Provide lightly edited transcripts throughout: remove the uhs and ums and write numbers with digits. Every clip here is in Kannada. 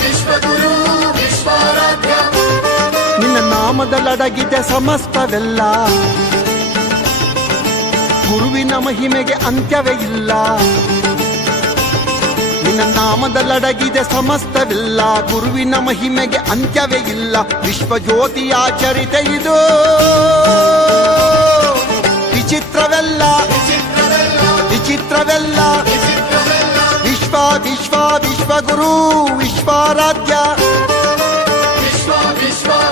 ವಿಶ್ವಗುರು ವಿಶ್ವಾರಾಧ್ಯ. ನಿನ್ನ ನಾಮದಲ್ಲಡಗಿದೆ ಸಮಸ್ತವೆಲ್ಲ, ಗುರುವಿನ ಮಹಿಮೆಗೆ ಅಂತ್ಯವೇ ಇಲ್ಲ. ನಿನ್ನ ನಾಮದಲ್ಲಡಗಿದೆ ಸಮಸ್ತವಿಲ್ಲ, ಗುರುವಿನ ಮಹಿಮೆಗೆ ಅಂತ್ಯವೇ ಇಲ್ಲ. ವಿಶ್ವಜ್ಯೋತಿಯ ಚರಿತೆ ಇದು ವಿಚಿತ್ರವೆಲ್ಲ, ವಿಚಿತ್ರವೆಲ್ಲ. ವಿಶ್ವ ವಿಶ್ವ ವಿಶ್ವಗುರು ವಿಶ್ವಾರಾಧ್ಯ.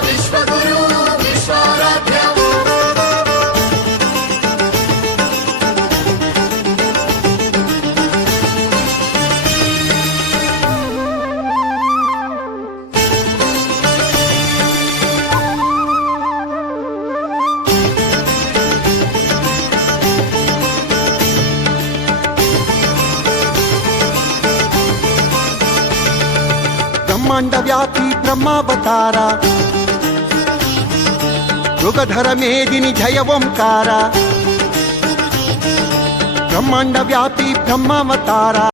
ವಿಶ್ವಗುರು ವಿಶ್ವಾರಾಧ್ಯ. ಬ್ರಹ್ಮಾಂಡ ವ್ಯಾಪಿ ಬ್ರಹ್ಮಾವತಾರ, ಯುಗಧರ ಮೇದಿನಿ ಜಯ ಓಂಕಾರ. ಬ್ರಹ್ಮಾಂಡ ವ್ಯಾಪಿ ಬ್ರಹ್ಮಾವತಾರ.